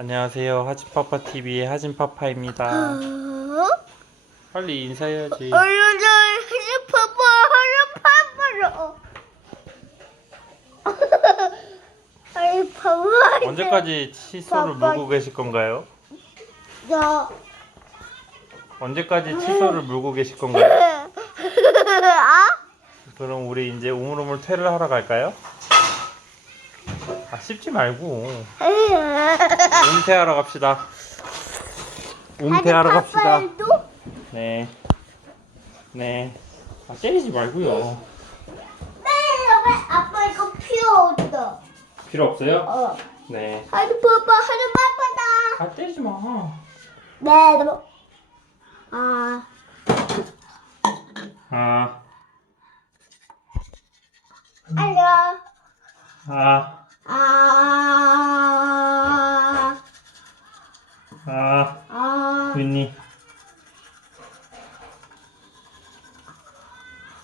안녕하세요. 하진파파 TV의 하진파파입니다. 어? 빨리 인사해야지. 얼른 하지파파 하지파파로 하지파파 언제까지 칫솔을 파파. 물고 계실 건가요? 야 언제까지 칫솔을 물고 계실 건가요? 아? 그럼 우리 이제 우물우물 퇴를 하러 갈까요? 아 씹지 말고 웅퇴하러 갑시다. 웅퇴하러 갑시다. 네. 네. 아 때리지 말고요. 네, 왜 아빠 이거 필요 없어. 필요 없어요? 어. 네. 하지파파 하지파파다. 아 때리지 마. 네, 너. 아, 아. 알려. 아. 아. 윤니.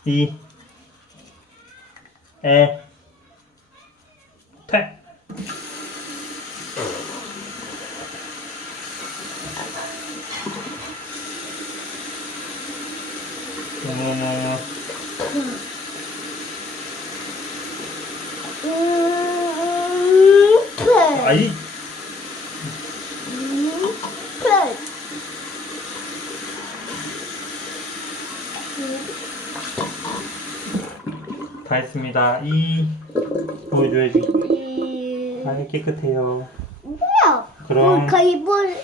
이. 에. 퇴. 어머머. 음, 펜. 아 다 했습니다. 이. 보여줘야지. 이. 아 깨끗해요. 뭐야? 그럼. 가위볼.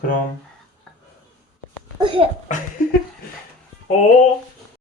그럼. 오.